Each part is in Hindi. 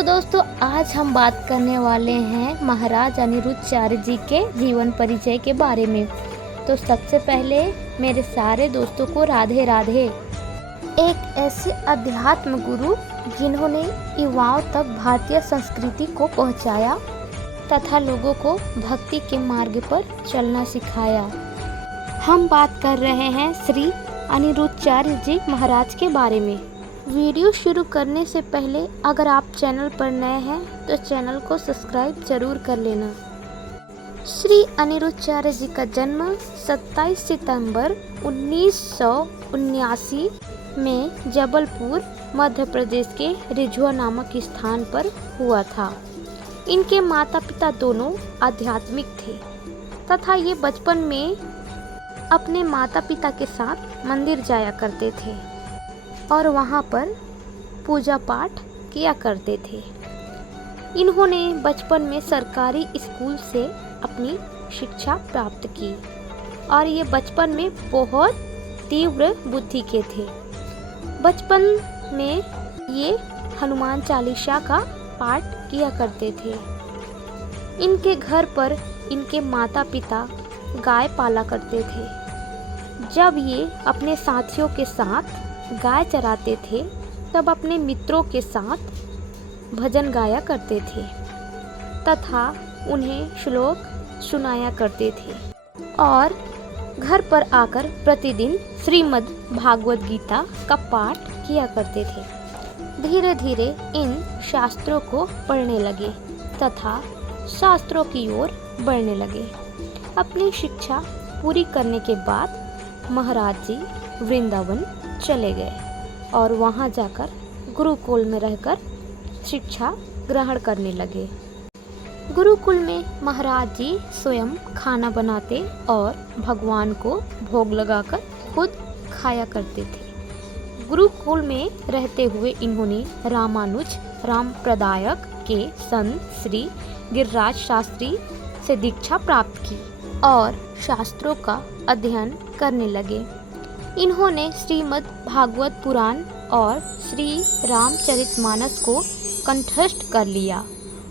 तो दोस्तों आज हम बात करने वाले हैं महाराज अनिरुद्धाचार्य जी के जीवन परिचय के बारे में। तो सबसे पहले मेरे सारे दोस्तों को राधे राधे। एक ऐसे अध्यात्म गुरु जिन्होंने युवाओं तक भारतीय संस्कृति को पहुंचाया तथा लोगों को भक्ति के मार्ग पर चलना सिखाया। हम बात कर रहे हैं श्री अनिरुद्धाचार्य जी महाराज के बारे में। वीडियो शुरू करने से पहले अगर आप चैनल पर नए हैं तो चैनल को सब्सक्राइब जरूर कर लेना। श्री अनिरुद्धाचार्य जी का जन्म 27 सितंबर 1979 में जबलपुर मध्य प्रदेश के रिझुआ नामक स्थान पर हुआ था। इनके माता पिता दोनों आध्यात्मिक थे तथा ये बचपन में अपने माता पिता के साथ मंदिर जाया करते थे और वहाँ पर पूजा पाठ किया करते थे। इन्होंने बचपन में सरकारी स्कूल से अपनी शिक्षा प्राप्त की और ये बचपन में बहुत तीव्र बुद्धि के थे। बचपन में ये हनुमान चालीसा का पाठ किया करते थे। इनके घर पर इनके माता पिता गाय पाला करते थे। जब ये अपने साथियों के साथ गाय चराते थे तब अपने मित्रों के साथ भजन गाया करते थे तथा उन्हें श्लोक सुनाया करते थे और घर पर आकर प्रतिदिन श्रीमद् भागवत गीता का पाठ किया करते थे। धीरे धीरे इन शास्त्रों को पढ़ने लगे तथा शास्त्रों की ओर बढ़ने लगे। अपनी शिक्षा पूरी करने के बाद महाराज जी वृंदावन चले गए और वहां जाकर गुरुकुल में रहकर शिक्षा ग्रहण करने लगे। गुरुकुल में महाराज जी स्वयं खाना बनाते और भगवान को भोग लगाकर खुद खाया करते थे। गुरुकुल में रहते हुए इन्होंने रामानुज रामप्रदायक के संत श्री गिरिराज शास्त्री से दीक्षा प्राप्त की और शास्त्रों का अध्ययन करने लगे। इन्होंने श्रीमद् भागवत पुराण और श्री रामचरितमानस को कंठस्थ कर लिया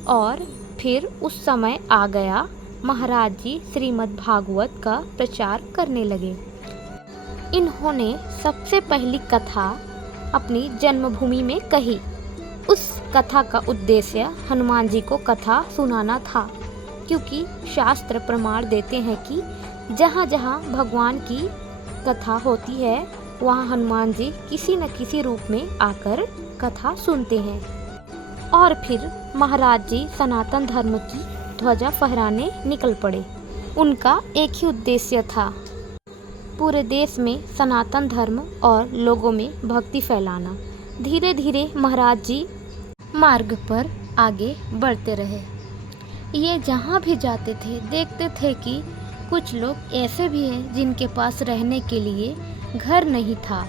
और फिर उस समय आ गया महाराज जी श्रीमद् भागवत का प्रचार करने लगे। इन्होंने सबसे पहली कथा अपनी जन्मभूमि में कही। उस कथा का उद्देश्य हनुमान जी को कथा सुनाना था, क्योंकि शास्त्र प्रमाण देते हैं कि जहाँ जहाँ भगवान की कथा होती है वहाँ हनुमान जी किसी न किसी रूप में आकर कथा सुनते हैं। और फिर महाराज जी सनातन धर्म की ध्वजा फहराने निकल पड़े। उनका एक ही उद्देश्य था, पूरे देश में सनातन धर्म और लोगों में भक्ति फैलाना। धीरे धीरे महाराज जी मार्ग पर आगे बढ़ते रहे। ये जहाँ भी जाते थे देखते थे कि कुछ लोग ऐसे भी हैं जिनके पास रहने के लिए घर नहीं था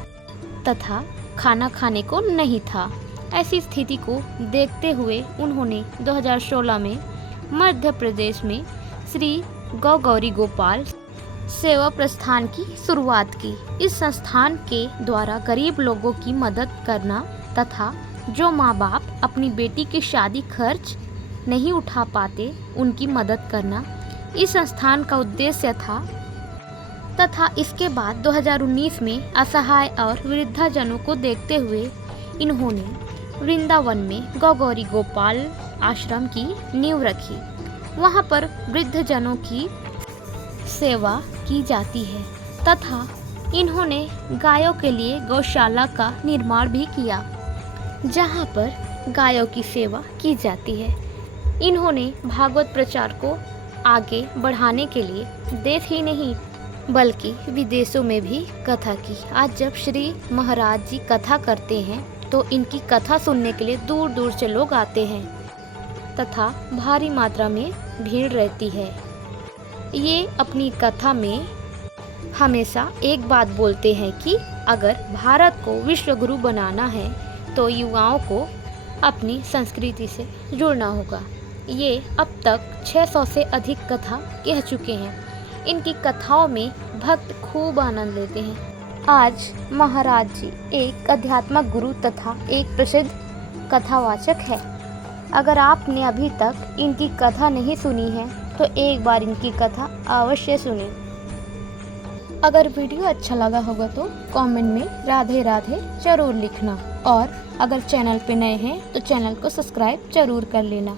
तथा खाना खाने को नहीं था। ऐसी स्थिति को देखते हुए उन्होंने 2016 में मध्य प्रदेश में श्री गौरी गोपाल सेवा प्रस्थान की शुरुआत की। इस संस्थान के द्वारा गरीब लोगों की मदद करना तथा जो माँ बाप अपनी बेटी की शादी खर्च नहीं उठा पाते उनकी मदद करना इस संस्थान का उद्देश्य था। तथा इसके बाद 2019 में असहाय और वृद्धाजनों को देखते हुए इन्होंने वृंदावन में गौरी गोपाल आश्रम की नींव रखी। वहां पर वृद्धजनों की सेवा की जाती है तथा इन्होंने गायों के लिए गौशाला का निर्माण भी किया, जहां पर गायों की सेवा की जाती है। इन्होंने भागवत प्रचार को आगे बढ़ाने के लिए देश ही नहीं बल्कि विदेशों में भी कथा की। आज जब श्री महाराज जी कथा करते हैं तो इनकी कथा सुनने के लिए दूर दूर से लोग आते हैं तथा भारी मात्रा में भीड़ रहती है। ये अपनी कथा में हमेशा एक बात बोलते हैं कि अगर भारत को विश्व गुरु बनाना है तो युवाओं को अपनी संस्कृति से जुड़ना होगा। ये अब तक 600 से अधिक कथा कह चुके हैं। इनकी कथाओं में भक्त खूब आनंद लेते हैं। आज महाराज जी एक आध्यात्मिक गुरु तथा एक प्रसिद्ध कथावाचक है। अगर आपने अभी तक इनकी कथा नहीं सुनी है तो एक बार इनकी कथा अवश्य सुनें। अगर वीडियो अच्छा लगा होगा तो कमेंट में राधे राधे जरूर लिखना और अगर चैनल पे नए हैं तो चैनल को सब्सक्राइब जरूर कर लेना।